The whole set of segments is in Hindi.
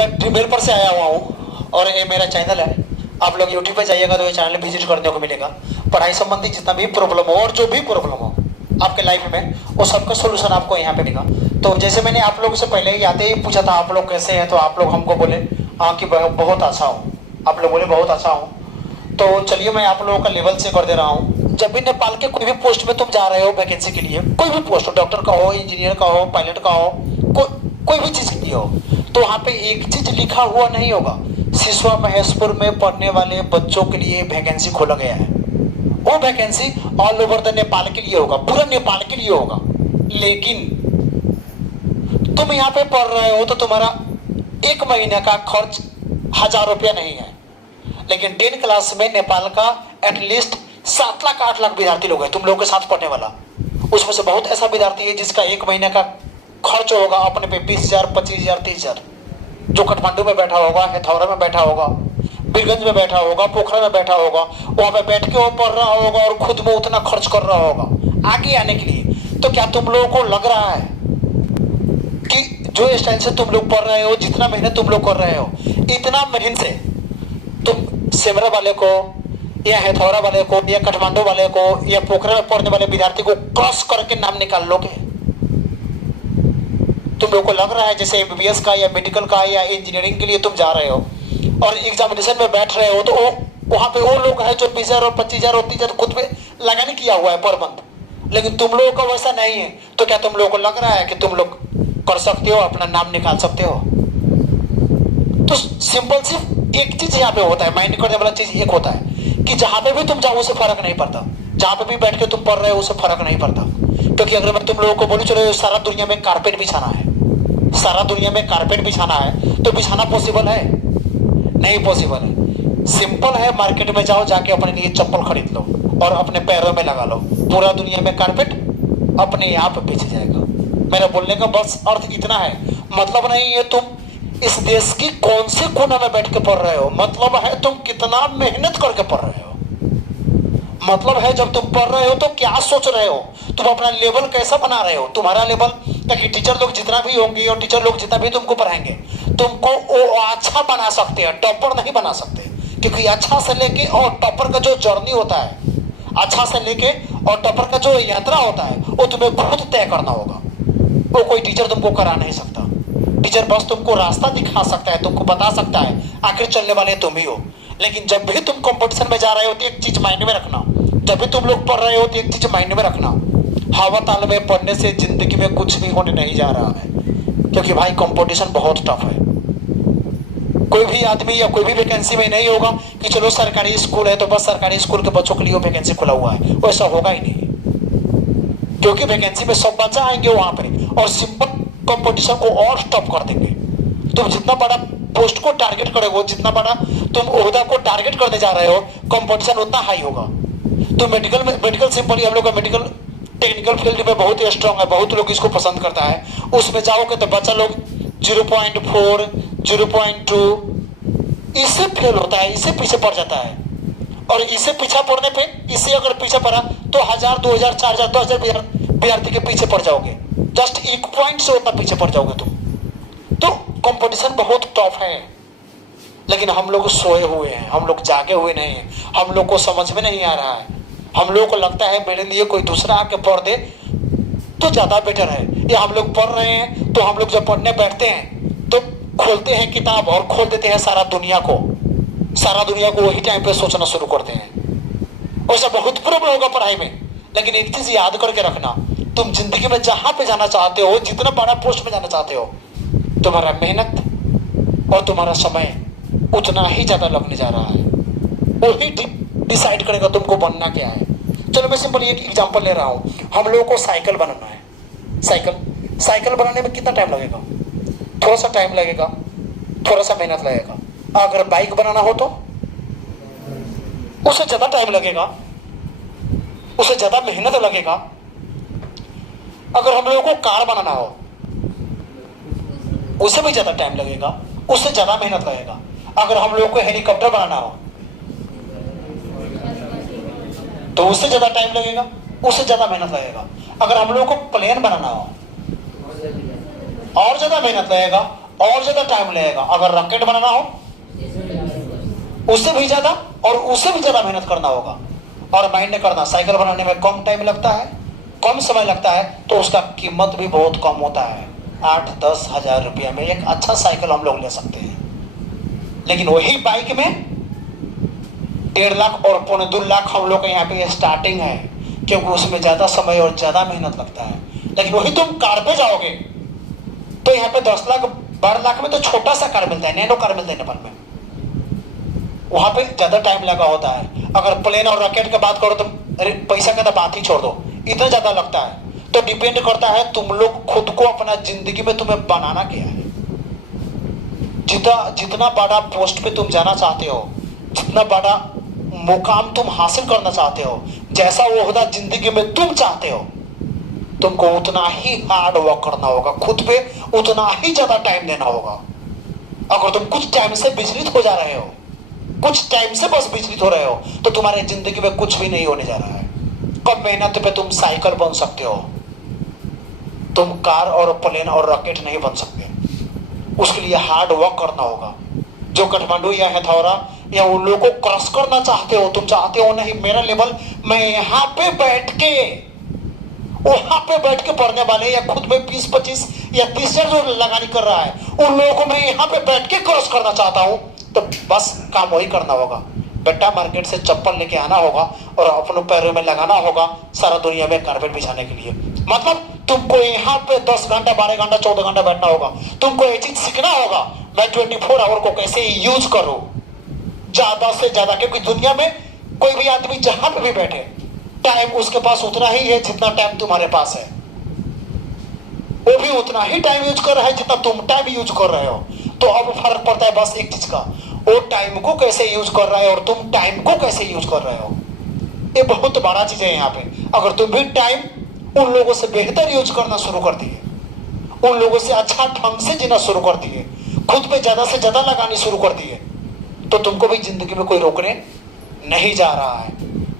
मैं ड्रीमवेल से आया हुआ हूँ और ये मेरा चैनल है। आप लोग यूट्यूब पे जाइएगा तो ये चैनल विजिट करने को मिलेगा। पढ़ाई संबंधी जितना भी प्रॉब्लम हो और जो भी प्रॉब्लम हो आपके लाइफ में, वो सबका सोल्यूशन आपको यहाँ पे मिलेगा। तो जैसे मैंने आप लोगों से पहले ही आते ही पूछा था आप लोग कैसे हैं, तो आप लोग हमको बोले हाँ कि बहुत अच्छा हूँ। आप लोग बोले बहुत अच्छा हूँ। तो चलिए मैं आप लोगों का लेवल से कर दे रहा हूँ। जब भी नेपाल के कोई भी पोस्ट में तुम जा रहे हो वैकेंसी के लिए, कोई भी पोस्ट हो, डॉक्टर का हो, इंजीनियर का हो, पायलट का हो, कोई भी चीज़ के लिए हो, तो वहाँ पे एक चीज़ लिखा हुआ नहीं होगा, सिसवा महेशपुर में पढ़ने वाले बच्चों के लिए वैकेंसी खोला गया है। वो vacancy all over the Nepal के लिए होगा, पूरा नेपाल के लिए होगा। लेकिन तुम यहाँ पे पढ़ रहे हो तो तुम्हारा एक महीने का खर्च 1000 रुपया नहीं है। लेकिन 10 क्लास में नेपाल का एटलीस्ट 7 लाख 8 लाख विद्यार्थी लोग हैं तुम लोगों के साथ पढ़ने वाला। उसमें से बहुत ऐसा विद्यार्थी है जिसका एक महीने का खर्च होगा अपने पे 20,000, 25,000, 30,000। जो काठमांडू में बैठा होगा, हेथौरा में बैठा होगा, बीरगंज में बैठा होगा, पोखरा में बैठा होगा, वहां पे बैठ के वो पढ़ रहा होगा और खुद में उतना खर्च कर रहा होगा आगे आने के लिए। तो क्या तुम लोगों को लग रहा है कि जो स्टाइल से तुम लोग पढ़ रहे हो, जितना मेहनत तुम लोग कर रहे हो, इतना मेहनत से तुम सिमरा वाले को या हेथौरा वाले को या काठमांडू वाले को या पोखरा में पढ़ने वाले विद्यार्थी को क्रॉस करके नाम निकाल लोगे? तुम लोगों को लग रहा है जैसे एमबीबीएस का या मेडिकल का या इंजीनियरिंग के लिए तुम जा रहे हो और एग्जामिनेशन में बैठ रहे हो, तो वहां पे वो लोग है जो 20,000 और 25,000 और 30,000 खुद पे लगाने किया हुआ है पर मंथ। लेकिन तुम लोगों का वैसा नहीं है। तो क्या तुम लोगों को लग रहा है कि तुम लोग कर सकते हो, अपना नाम निकाल सकते हो? तो सिंपल सिर्फ एक चीज यहाँ पे होता है, माइंड करने वाला चीज एक होता है कि जहां पे भी तुम जाओ उससे फर्क नहीं पड़ता, जहां पे भी बैठ के तुम पढ़ रहे हो उससे फर्क नहीं पड़ता। क्योंकि अगर मैं तुम लोगों को बोलूं चलो सारा दुनिया में कारपेट बिछाना है, सारा दुनिया में कारपेट बिछाना है, तो बिछाना पॉसिबल है? नहीं पॉसिबल है। सिंपल है, मार्केट में जाओ, जाके अपने लिए चप्पल खरीद लो और अपने पैरों में लगा लो, पूरा दुनिया में कारपेट अपने आप बिछ जाएगा। मेरा बोलने का बस अर्थ इतना है। मतलब नहीं है तुम इस देश की कौन से कोना में बैठ के पढ़ रहे हो, मतलब है तुम कितना मेहनत करके पढ़ रहे हो। मतलब है जब तुम पढ़ रहे हो तो क्या सोच रहे हो, तुम अपना लेवल कैसा बना रहे हो, तुम्हारा लेवल, ताकि टीचर लोग जितना भी होंगे और टीचर लोग जितना भी तुमको पढ़ाएंगे तुमको वो अच्छा बना सकते हैं, टॉपर नहीं बना सकते। क्योंकि अच्छा से लेके और टॉपर का जो जर्नी होता है, अच्छा से लेके और टॉपर का जो यात्रा होता है, वो तुम्हें खुद तय करना होगा। वो कोई टीचर तुमको करा नहीं सकता। टीचर बस तुमको रास्ता दिखा सकता है, तुमको बता सकता है, आखिर चलने वाले तुम ही हो। लेकिन जब भी तुम कंपटीशन में जा रहे हो तो एक चीज माइंड में रखना, जब भी तुम लोग पढ़ रहे हो तो एक चीज माइंड में रखना, हवा ताल में पढ़ने से जिंदगी में कुछ भी होने नहीं जा रहा है। क्योंकि भाई कंपटीशन बहुत टफ है। कोई भी आदमी या कोई भी वैकेंसी में नहीं होगा कि चलो सरकारी स्कूल है तो बस सरकारी स्कूल के बच्चों के लिए वैकेंसी खुला हुआ है, वैसा होगा ही नहीं। क्योंकि वैकेंसी में सब बच्चा आएंगे वहां पर और सिंपल कंपटीशन को और टफ कर देंगे। तुम जितना बड़ा पोस्ट को टारगेट करोगे, जितना बड़ा तुम ओहदा को टारगेट करने जा रहे हो, कंपटीशन उतना हाई होगा। तो मेडिकल सिंपली हम लोग का मेडिकल टेक्निकल फील्ड में बहुत ही स्ट्रांग है, बहुत लोग इसको पसंद करता है। उसमें जाओगे तो बच्चा लोग 0.4, 0.2 इससे फेल होता है, इससे पीछे पड़ जाता है। और इससे पीछा पड़ने पे, इससे अगर पीछे पड़ा तो 1000, 2000, 4000, 10,000 विद्यार्थी के पीछे पड़ जाओगे। जस्ट एक पॉइंट से उतना पीछे पड़ जाओगे तुम। तो कंपटीशन बहुत टफ है। लेकिन हम लोग सोए हुए हैं, हम लोग जागे हुए नहीं हैं, हम लोग को समझ में नहीं आ रहा है। हम लोग को लगता है मेरे लिए कोई दूसरा आके पढ़ दे तो ज्यादा बेटर है। या हम लोग पढ़ रहे हैं तो हम लोग जब पढ़ने बैठते हैं तो खोलते हैं किताब और खोल देते हैं सारा दुनिया को वही टाइम पे सोचना शुरू करते हैं। वैसा बहुत प्रॉब्लम होगा पढ़ाई में। लेकिन एक चीज याद करके रखना, तुम जिंदगी में जहां पे जाना चाहते हो, जितना बड़ा पोस्ट में जाना चाहते हो, तुम्हारा मेहनत और तुम्हारा समय उतना ही ज्यादा लगने जा रहा है। वही डिसाइड करेगा तुमको बनना क्या है। चलो मैं सिंपल एक एग्जांपल ले रहा हूँ। हम लोगों को साइकिल बनाना है। साइकिल बनाने में कितना टाइम लगेगा? थोड़ा सा टाइम लगेगा, थोड़ा सा मेहनत लगेगा। अगर बाइक बनाना हो तो उससे ज्यादा टाइम लगेगा, उससे ज्यादा मेहनत लगेगा। अगर हम लोगों को कार बनाना हो उससे भी ज्यादा टाइम लगेगा, उससे ज्यादा मेहनत लगेगा। अगर हम लोगों को हेलीकॉप्टर बनाना हो तो उससे ज्यादा टाइम लगेगा, उससे ज्यादा मेहनत लगेगा। अगर हम लोगों को प्लेन बनाना हो और ज्यादा मेहनत लगेगा और ज्यादा टाइम लगेगा। अगर रॉकेट बनाना हो उससे भी ज्यादा और उससे भी ज्यादा मेहनत करना होगा। और माइंड करना, साइकिल बनाने में कम टाइम लगता है, कम समय लगता है, तो उसका कीमत भी बहुत कम होता है। 8-10 हजार रुपया में एक अच्छा साइकिल हम लोग ले सकते हैं। लेकिन वही बाइक में 1.5 लाख और 2.25 लाख हम लोग का यहाँ पे स्टार्टिंग है, क्योंकि उसमें ज्यादा समय और ज्यादा मेहनत लगता है। लेकिन वही तुम कार पे जाओगे तो यहाँ पे 10 लाख 12 लाख में तो छोटा सा कार मिलता है, नैनो कार मिलता है नेपाल में, वहां पे ज्यादा टाइम लगा होता है। अगर प्लेन और रॉकेट की बात करो तो पैसा का तो बात ही छोड़ दो, इतना ज्यादा लगता है। तो डिपेंड करता है तुम लोग खुद को अपना जिंदगी में तुम्हें बनाना क्या है। जितना बड़ा पोस्ट पे तुम जाना चाहते हो, जितना बड़ा मुकाम तुम हासिल करना चाहते हो, जैसा वो ओहदा जिंदगी में तुम चाहते हो, तुमको उतना ही हार्ड वर्क करना होगा, खुद पे उतना ही ज्यादा टाइम देना होगा। अगर तुम कुछ टाइम से विचलित हो जा रहे हो, कुछ टाइम से बस विचलित हो रहे हो, तो तुम्हारे जिंदगी में कुछ भी नहीं होने जा रहा है। कम मेहनत पे तुम साइकिल बन सकते हो, तुम कार और प्लेन और रॉकेट नहीं बन सकते। उसके लिए हार्ड वर्क करना होगा। जो काठमांडू या हथौड़ा या उन लोगों को क्रॉस करना चाहते हो, तुम चाहते हो नहीं मेरा लेवल, मैं यहाँ पे बैठ के वहां पे बैठ के पढ़ने वाले या खुद में 20-25 या 30 जो लगानी कर रहा है, उन लोगों को मैं यहाँ पे बैठ के क्रॉस करना चाहता हूँ, तो बस काम वही करना होगा। बेटा मार्केट से चप्पल लेके आना होगा और अपने पैरों में लगाना होगा सारा दुनिया में कारपेट बिछाने के लिए। मतलब तुमको यहाँ पे 10 घंटा 12 घंटा 14 घंटा बैठना होगा। तुमको ये चीज सीखना होगा, मैं 24 आवर को कैसे यूज करूं ज्यादा से ज्यादा, क्योंकि दुनिया में कोई भी आदमी जहां पे भी बैठे, टाइम उसके पास उतना ही है जितना टाइम तुम्हारे पास है। वो भी उतना ही टाइम यूज कर रहा है जितना तुम टाइम यूज कर रहे हो। तो अब फर्क पड़ता है बस एक चीज का, वो टाइम को कैसे यूज कर रहा है और तुम टाइम को कैसे यूज कर रहे हो। ये बहुत बड़ा चीज है यहाँ पे। अगर तुम भी टाइम उन लोगों से बेहतर यूज करना शुरू कर दिए, उन लोगों से अच्छा ढंग से जीना शुरू कर दिए, खुद पे ज्यादा से ज्यादा लगानी शुरू कर दिए, तो तुमको भी जिंदगी में कोई रोकने नहीं जा रहा है।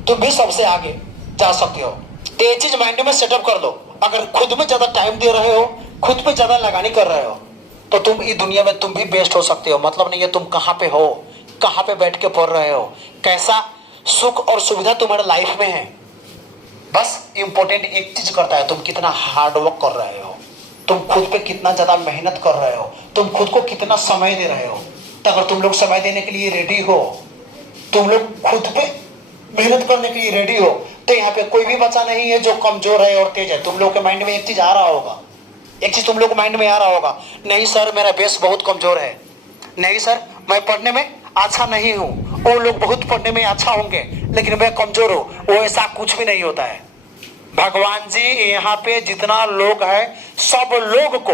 तुम भी सबसे आगे जा सकते हो। तो ये चीज माइंड में सेटअप कर लो। अगर खुद में ज्यादा टाइम दे रहे हो, खुद पे ज्यादा लगानी कर रहे हो, तो तुम इस दुनिया में तुम भी बेस्ट हो सकते हो। मतलब नहीं है तुम कहाँ पे हो, कहाँ पे बैठ के पढ़ रहे हो, कैसा सुख और सुविधा तुम्हारे लाइफ में है। बस इंपॉर्टेंट एक चीज करता है, तुम कितना हार्ड वर्क कर रहे हो, तुम खुद पे कितना ज्यादा मेहनत कर रहे हो, तुम खुद को कितना समय दे रहे हो। तो अगर तुम लोग समय देने के लिए रेडी हो, तुम लोग खुद पे मेहनत करने के लिए रेडी हो, तो यहाँ पे कोई भी बच्चा नहीं है जो कमजोर है और तेज है। तुम लोग के माइंड में एक चीज आ रहा होगा, एक चीज तुम लोग माइंड में आ रहा होगा, नहीं सर मेरा बेस बहुत कमजोर है, नहीं सर मैं पढ़ने में अच्छा नहीं हूँ, वो लोग बहुत पढ़ने में अच्छा होंगे लेकिन मैं कमजोर हूँ। वो ऐसा कुछ भी नहीं होता है। भगवान जी यहाँ पे जितना लोग है, सब लोग को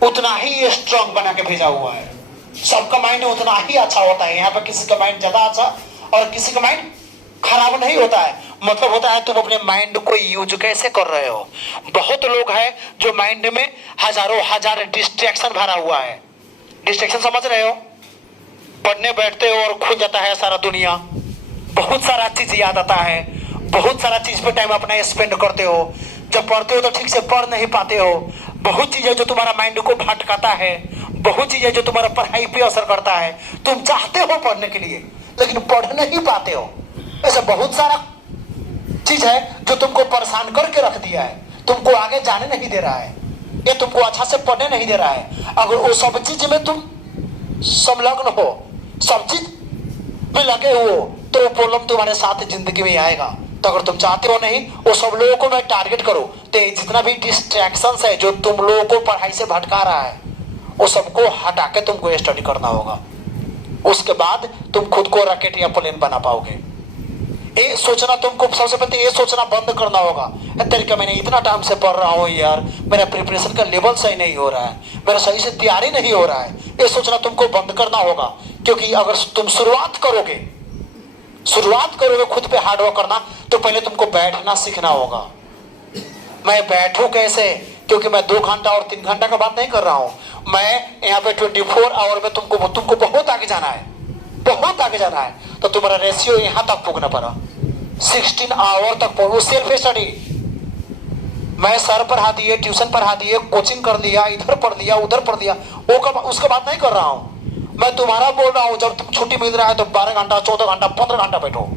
उतना ही स्ट्रांग बना के भेजा हुआ है। सबका माइंड उतना ही अच्छा होता है। यहाँ पे किसी का माइंड ज्यादा अच्छा और किसी का माइंड खराब नहीं होता है। मतलब होता है तुम अपने माइंड को यूज कैसे कर रहे हो। बहुत लोग हैं जो माइंड में हजारों हजार डिस्ट्रैक्शन भरा हुआ है। डिस्ट्रैक्शन समझ रहे हो, पढ़ने बैठते हो और खुल जाता है सारा दुनिया, बहुत सारा चीज याद आता है, बहुत सारा चीज पे टाइम अपना स्पेंड करते हो। जब पढ़ते हो तो ठीक से पढ़ नहीं पाते हो। बहुत चीजें जो तुम्हारा माइंड को भटकाता है, बहुत चीजें जो तुम्हारा पढ़ाई पे असर करता है। तुम चाहते हो पढ़ने के लिए लेकिन पढ़ नहीं पाते हो। ऐसा बहुत सारा चीज है जो तुमको परेशान करके रख दिया है, तुमको आगे जाने नहीं दे रहा है, ये तुमको अच्छा से पढ़ने नहीं दे रहा है। अगर वो सब चीज में तुम संलग्न हो, सब चीज में लगे हो, तो वो प्रॉब्लम तुम्हारे साथ जिंदगी में आएगा। तो अगर तुम चाहते हो नहीं वो सब लोगों को मैं टारगेट करो, तो जितना भी डिस्ट्रैक्शंस है जो तुम लोगों को पढ़ाई से भटका रहा है, वो सबको हटा के तुमको स्टडी करना होगा। उसके बाद तुम खुद को रॉकेट या प्लेन बना पाओगे। ये सोचना तुमको सबसे पहले ये सोचना बंद करना होगा, तरीका मैंने इतना टाइम से पढ़ रहा हूँ यार, मेरा प्रिपरेशन का लेवल सही नहीं हो रहा है, मेरा सही से तैयारी नहीं हो रहा है। ये सोचना तुमको बंद करना होगा। क्योंकि अगर तुम शुरुआत करोगे खुद पे हार्डवर्क करना, तो पहले तुमको बैठना सीखना होगा। मैं बैठूं कैसे, क्योंकि मैं 2 घंटा और 3 घंटा का बात नहीं कर रहा हूं। मैं यहाँ पे 24 आवर में तुमको बहुत आगे जाना है, बहुत आगे जाना है। तो तुम्हारा रेशियो यहाँ तक पुगना पड़ा, 16 आवर तक पढ़ो। सेल्फ स्टडी मैं सर पढ़ा दिए, ट्यूशन पढ़ा दिए, कोचिंग कर लिया, इधर पढ़ लिया, उधर पढ़ लिया, वो कब उसका बात नहीं कर रहा हूं। मैं तुम्हारा बोल रहा हूं, जब तुम छुट्टी मिल रहा है तो 12 घंटा, 14 घंटा, 15 घंटा बैठो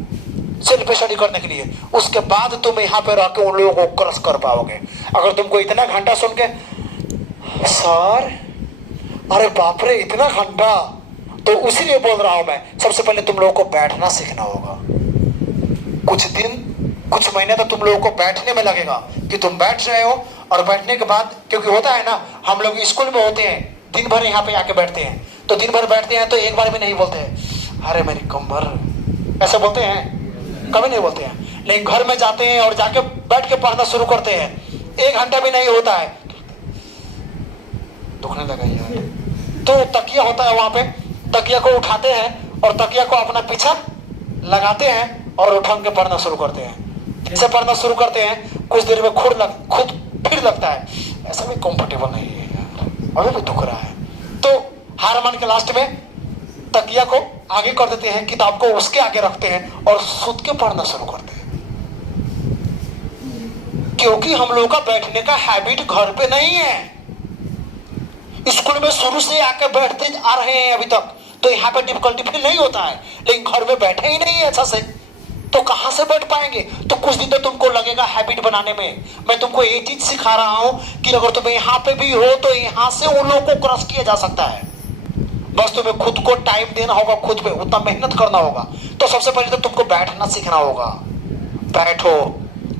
सेल्फ स्टडी करने के लिए। उसके बाद तुम यहाँ पे रह के उन लोगों को क्रश कर पाओगे। अगर तुमको इतना घंटा सुन के सर, अरे बाप रे इतना घंटा, तो उसीलिए बोल रहा हूं मैं, सबसे पहले तुम लोगों को बैठना सीखना होगा। कुछ दिन, कुछ महीने तो तुम लोगों को बैठने में लगेगा कि तुम बैठ रहे हो, और बैठने के बाद, क्योंकि होता है ना, हम लोग स्कूल में होते हैं, दिन भर यहाँ पे आके बैठते हैं, तो दिन भर बैठते हैं तो एक बार भी नहीं बोलते हैं अरे मेरी कमर, ऐसा बोलते हैं? कभी नहीं बोलते हैं। लेकिन घर में जाते हैं और जाके बैठ के पढ़ना शुरू करते हैं, 1 घंटा भी नहीं होता है, दुखने लगा यार। तो तकिया होता है वहां पे, तकिया को उठाते हैं और तकिया को अपना पीछा लगाते हैं और उठा के पढ़ना शुरू करते हैं। जैसे पढ़ना शुरू करते हैं, कुछ देर में खुद फिर लगता है ऐसा भी कंफर्टेबल नहीं है यार, अभी भी दुख रहा है। तो हार मान के लास्ट में तकिया को आगे कर देते हैं, किताब को उसके आगे रखते हैं और सूत के पढ़ना शुरू करते हैं। क्योंकि हम लोगों का बैठने का हैबिट घर पे नहीं है। स्कूल में शुरू से आके बैठते आ रहे हैं अभी तक, तो यहाँ पे डिफिकल्टी फील नहीं होता है, लेकिन घर में बैठे ही नहीं है अच्छा से, तो कहां से बैठ पाएंगे? तो कुछ दिन तो तुमको लगेगा हैबिट बनाने में। मैं तुमको एक चीज सिखा रहा हूं कि अगर तुम यहाँ पे भी हो तो यहाँ से उन लोगों को क्रॉस किया जा सकता है। बस तुम्हें खुद को टाइम देना होगा, खुद पे उतना मेहनत करना होगा। तो सबसे पहले तो तुमको बैठना सीखना होगा। बैठो,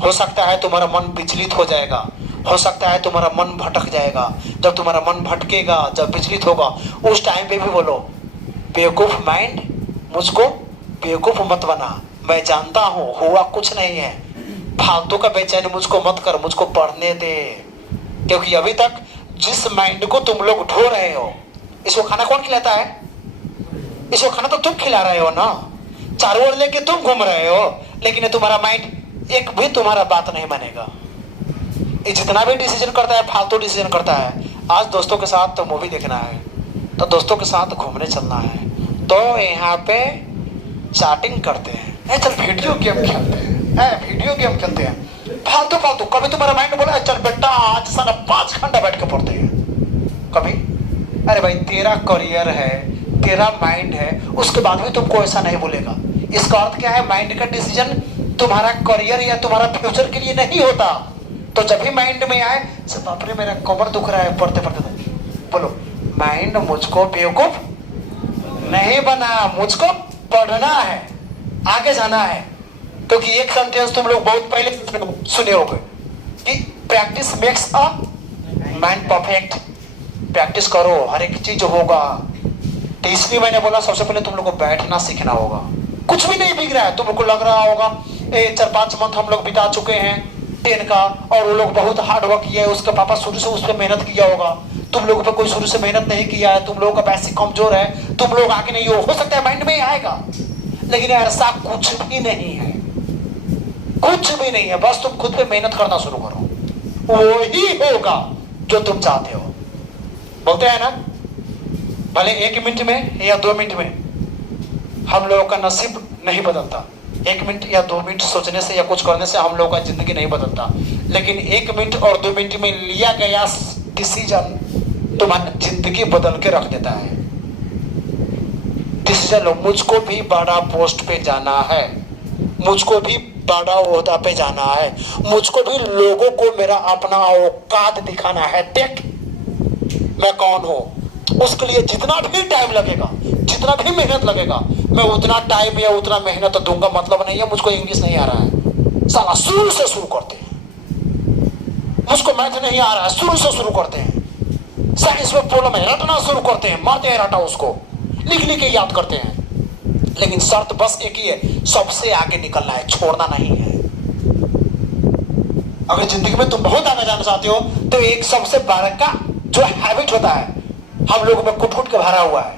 हो सकता है तुम्हारा मन विचलित हो जाएगा, हो सकता है तुम्हारा मन भटक जाएगा। जब तुम्हारा मन भटकेगा, जब विचलित होगा, उस टाइम पे भी बोलो बेवकूफ माइंड, मुझको बेवकूफ मत बना, मैं जानता हूं हुआ कुछ नहीं है, फालतू का बेचैनी मुझको मत कर, मुझको पढ़ने दे। क्योंकि अभी तक जिस माइंड को तुम लोग ढो रहे हो, इसको खाना कौन खिलाता है? इसको खाना तो तुम खिला रहे हो ना, चारों ओर लेके तुम घूम रहे हो, लेकिन तुम्हारा माइंड एक भी तुम्हारा बात नहीं मानेगा। ये जितना भी डिसीजन करता है फालतू डिसीजन करता है। आज दोस्तों के साथ तो मूवी देखना है, तो दोस्तों के साथ घूमने चलना है, तो यहाँ पे चैटिंग करते हैं, चल वीडियो गेम खेलते हैं, वीडियो गेम खेलते हैं, फालतू फालतू। कभी तुम्हारा माइंड बोला चल बेटा आज सारा 5 घंटा बैठ के पढ़ते हैं, कभी अरे भाई तेरा करियर है, तेरा माइंड है, उसके बाद भी तुमको ऐसा नहीं बोलेगा। इसका अर्थ क्या है? माइंड का डिसीजन तुम्हारा करियर या तुम्हारा फ्यूचर के लिए नहीं होता। तो जब भी माइंड में आए सब बाप रे मेरा कमर दुख रहा है पढ़ते पढ़ते, बोलो माइंड मुझको बेवकूफ नहीं बना, मुझको पढ़ना है, आगे जाना है। क्योंकि एक सेंटेंस तुम लोग बहुत पहले सुने होंगे कि practice makes a mind perfect. Practice करो, हर एक चीज होगा। तो इसलिए मैंने बोला सबसे पहले तुम लोग को बैठना सीखना होगा। कुछ भी नहीं बिग रहा है, तुम लोग को लग रहा होगा 4-5 मंथ हम लोग बिता चुके हैं 10 का, और वो लोग बहुत हार्ड वर्क किया है, उसका पापा शुरू से उस पर मेहनत किया होगा। तुम लोगों पे कोई शुरू से मेहनत नहीं किया है, तुम लोगों का बेसिक कमजोर है, तुम लोग आगे नहीं हो सकता है माइंड में ही आएगा, लेकिन ऐसा कुछ भी नहीं है, कुछ भी नहीं है। बस तुम खुद पे मेहनत करना शुरू करो, वो ही होगा जो तुम चाहते हो। बोलते हैं ना, भले 1 मिनट में या 2 मिनट में हम लोगों का नसीब नहीं बदलता। 1 मिनट या 2 मिनट सोचने से या कुछ करने से हम लोगों का जिंदगी नहीं बदलता, लेकिन 1 मिनट और 2 मिनट में लिया गया डिसीजन तुम्हारी जिंदगी बदल के रख देता है। डिसीजन लो, मुझको भी बड़ा पोस्ट पे जाना है, मुझको भी बड़ा ओहदा पे जाना है, मुझको भी लोगों को मेरा अपना औकात दिखाना है। देख मैं कौन हूं, उसके लिए जितना भी टाइम लगेगा, जितना भी मेहनत लगेगा, मैं उतना टाइम या उतना मेहनत दूंगा। मतलब नहीं है मुझको इंग्लिश नहीं आ रहा है, साला शुरू से शुरू करते हैं। मुझको मैथ नहीं आ रहा है, शुरू से शुरू करते हैं। साइंस में प्रॉब्लम है, रटना शुरू करते हैं, मारते हैं रटा, उसको लिख लिख के याद करते हैं। लेकिन शर्त बस एक ही है, सबसे आगे निकलना है, छोड़ना नहीं है। अगर जिंदगी में तुम बहुत आगे जाना चाहते हो तो एक सबसे बड़ा जो हैबिट होता है हम लोगों में कुट कुट के भरा हुआ है,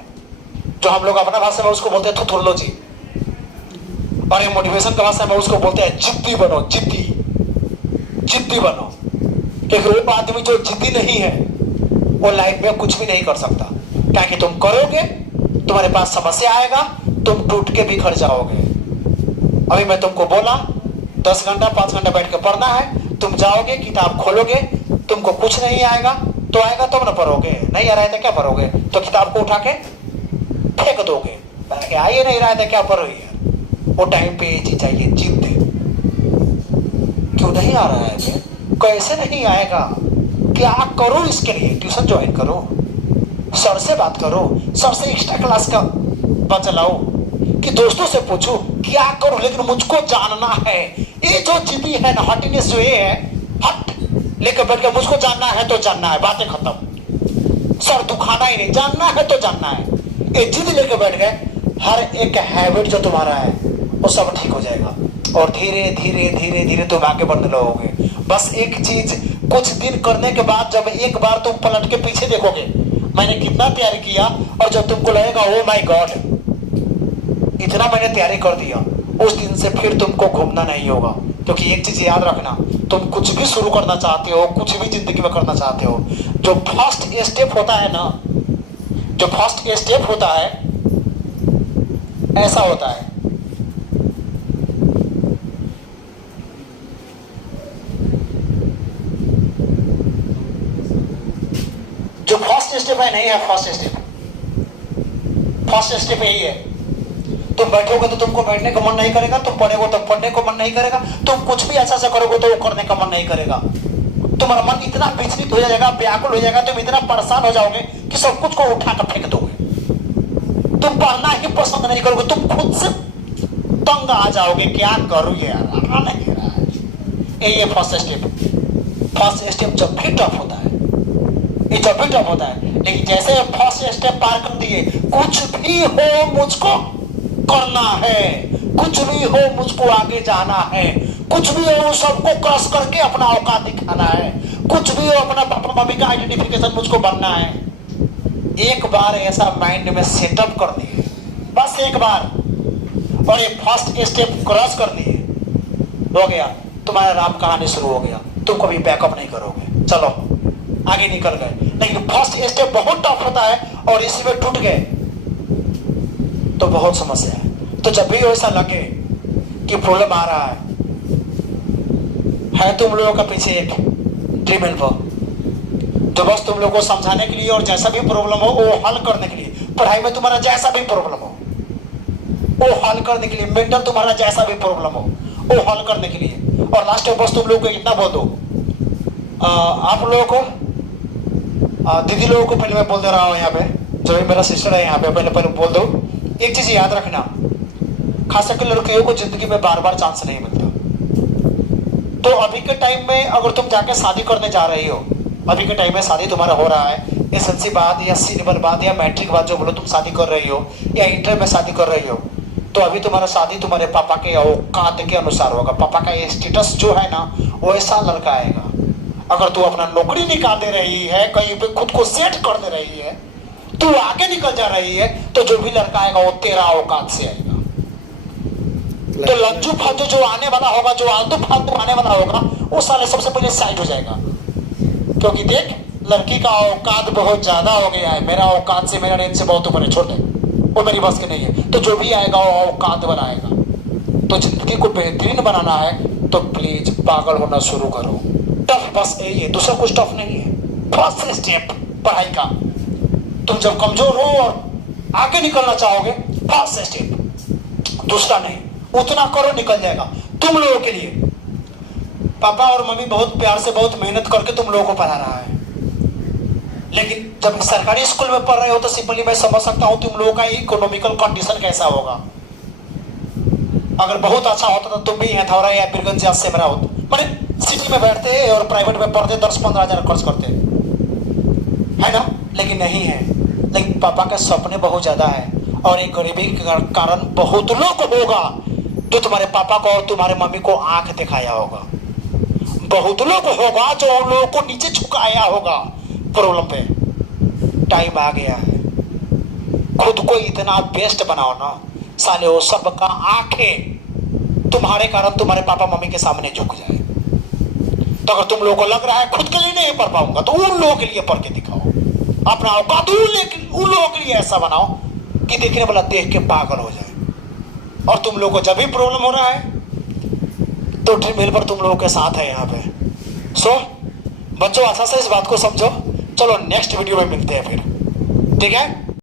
जो हम लोग अपना भाषा में उसको बोलते हैं थुथुरलोजी, और ये मोटिवेशन का भाषा में उसको बोलते हैं जिद्दी बनो, जिद्दी जिद्दी बनो। क्योंकि वो आदमी जो जिद्दी नहीं है वो लाइफ में कुछ भी नहीं कर सकता। क्या कि तुम करोगे, तुम्हारे पास समस्या आएगा, तुम टूट के बिखर जाओगे। अभी मैं तुमको बोला 10 घंटा 5 घंटा बैठ के पढ़ना है, तुम जाओगे, किताब खोलोगे, तुमको कुछ नहीं आएगा तो आएगा तुम ना पढ़ोगे, नहीं आ रहा है तो क्या पढ़ोगे? तो किताब को उठा के फेंक दोगे। आ ही नहीं रहा है तो क्या पढ़ो यार। वो टाइम पे ये चीज चाहिए, जिद। क्यों नहीं आ रहा है? कैसे नहीं आएगा? क्या करो इसके लिए? ट्यूशन ज्वाइन करो, सर से बात करो, सर से एक्स्ट्रा क्लास का बचलाओ, कि दोस्तों से पूछो, क्या करो, लेकिन मुझको जानना है। ये जो जिद्दी है ना, हॉटिनेस जो ये है, हट लेकर बैठ के मुझको जानना है तो जानना है, बातें खत्म। सर दुखाना ही नहीं, जानना है तो जानना है। ये जिद लेकर बैठ गए, हर एक हैबिट जो तुम्हारा है वो सब ठीक हो जाएगा और धीरे धीरे धीरे धीरे तुम आगे बढ़ने लगोगे। बस एक चीज, कुछ दिन करने के बाद जब एक बार तुम पलट के पीछे देखोगे, मैंने कितना तैयारी किया, और जब तुमको लगेगा ओ माय गॉड इतना मैंने तैयारी कर दिया, उस दिन से फिर तुमको घूमना नहीं होगा। क्योंकि एक चीज याद रखना, तुम कुछ भी शुरू करना चाहते हो, कुछ भी जिंदगी में करना चाहते हो, जो फर्स्ट स्टेप होता है ना, जो फर्स्ट स्टेप होता है ऐसा होता है। जो फर्स्ट स्टेप है नहीं है, फर्स्ट स्टेप यही है। तुम बैठोगे तो तुमको बैठने का मन नहीं करेगा, तुम पढ़ोगे तो पढ़ने को मन नहीं करेगा, तुम कुछ भी अच्छा से करोगे तो वो करने का मन नहीं करेगा। तुम्हारा मन इतना विचलित हो जाएगा, व्याकुल हो जाएगा, तुम इतना परेशान हो जाओगे कि सब कुछ को उठा कर फेंक दोगे। तुम पढ़ना ही पसंद नहीं करोगे, तुम खुद से तंग आ जाओगे, क्या करूं यार, आ नहीं रहा है। ये फर्स्ट स्टेप। फर्स्ट स्टेप जब भी टफ होता है, ये जब भी टफ होता है, लेकिन जैसे फर्स्ट स्टेप पार कर दिए, कुछ भी हो मुझको करना है, कुछ भी हो मुझको आगे जाना है, कुछ भी हो सबको क्रॉस करके अपना औकात दिखाना है, कुछ भी हो अपना पापा मम्मी का आइडेंटिफिकेशन मुझको बनना है। एक बार ऐसा माइंड में सेटअप कर दिए, बस एक बार, और एक फर्स्ट स्टेप क्रॉस कर लिए, हो गया तुम्हारा राम कहानी शुरू हो गया। तुम कभी बैकअप नहीं करोगे, चलो आगे निकल गए। लेकिन फर्स्ट स्टेप बहुत टफ होता है और इसी में टूट गए तो बहुत समस्या है। तो जब भी ऐसा लगे कि प्रॉब्लम आ रहा है तुम लोगों का पीछे एक ड्रीम हेल्पर, जो बस तुम लोगों को समझाने के लिए और जैसा भी प्रॉब्लम हो वो हल करने के लिए, पढ़ाई में तुम्हारा जैसा भी प्रॉब्लम हो वो हल करने के लिए, मेंटल तुम्हारा जैसा भी प्रॉब्लम हो वो हल करने के लिए। और लास्ट में बस तुम लोग को इतना बोल दो, आप लोगों को दीदी लोगों को पहले मैं बोल दे रहा हूँ, यहाँ पे जो मेरा सिस्टर है यहाँ पे, पहले बोल दो, एक चीज याद रखना, खास करके लड़कियों को जिंदगी में बार बार चांस नहीं मिलता। तो अभी के टाइम में अगर तुम जाके शादी करने जा रही हो, अभी के टाइम में शादी तुम्हारा हो रहा है, एसएलसी बाद या सी लेवल बाद या मैट्रिक बाद जो बोलो तुम शादी कर रही हो, या इंटर में शादी कर रही हो, तो अभी तुम्हारा शादी तुम्हारे पापा के औकात के अनुसार होगा। पापा का स्टेटस जो है ना वो ऐसा लड़का आएगा। अगर तू अपना नौकरी निकाल दे रही है, कहीं पे खुद को सेट कर दे रही है, तू आगे निकल जा रही है, तो जो भी लड़का आएगा वो तेरा औकात से आएगा। तो लज्जू फालतू जो आने वाला होगा, जो आलतू फालतू आने वाला होगा, वो साले सबसे पहले साइड हो जाएगा। क्योंकि देख लड़की का औकात बहुत ज्यादा हो गया है, मेरा औकात से, मेरा रेंज से बहुत ऊपर है, छोड़ दे, वो मेरी बस की नहीं है। तो जो भी आएगा वो औकात वाला आएगा। तो जिंदगी को बेहतरीन बनाना है तो प्लीज पागल होना शुरू करो। टफ बस यही है, दूसरा कुछ टफ नहीं है। फर्स्ट स्टेप पढ़ाई का, तुम जब कमजोर हो और आगे निकलना चाहोगे, फर्स्ट स्टेप, दूसरा नहीं, उतना करो, निकल जाएगा तुम लोगों के लिए। पापा और मम्मी बहुत प्यार से, बहुत मेहनत करके तुम लोगों को पढ़ा रहा है, लेकिन जब सरकारी स्कूल में पढ़ रहे हो तो सिंपली मैं समझ सकता हूं तुम लोगों का इकोनॉमिकल कंडीशन कैसा होगा। अगर बहुत अच्छा होता तो तुम भी यहाँ थौरा या बिरगंज या सेमरा होता, मैंने सिटी में बैठते और प्राइवेट में पढ़ते 10-15 हजार खर्च करते है ना, लेकिन नहीं है। लेकिन पापा के सपने बहुत ज्यादा है और एक गरीबी के कारण बहुत लोग होगा जो तुम्हारे पापा को और तुम्हारे मम्मी को आंख दिखाया होगा, बहुत लोग होगा जो उन लोगों को नीचे झुकाया होगा प्रॉब्लम पे। टाइम आ गया है, खुद को इतना बेस्ट बनाओ ना साले, वो सबका आंखें तुम्हारे कारण तुम्हारे पापा मम्मी के सामने झुक जाए। तो अगर तुम लोगों को लग रहा है खुद के लिए नहीं पढ़ पाऊंगा, तो उन लोगों के लिए पढ़ के दिखाओ, अपना औकात उन लोगों के लिए ऐसा बनाओ कि देखने वाला देख के पागल हो जाए। और तुम लोगों को जब भी प्रॉब्लम हो रहा है तो ड्रीम हिल पर तुम लोगों के साथ है यहाँ पे। सो बच्चों अच्छा से इस बात को समझो। चलो नेक्स्ट वीडियो में मिलते हैं फिर, ठीक है।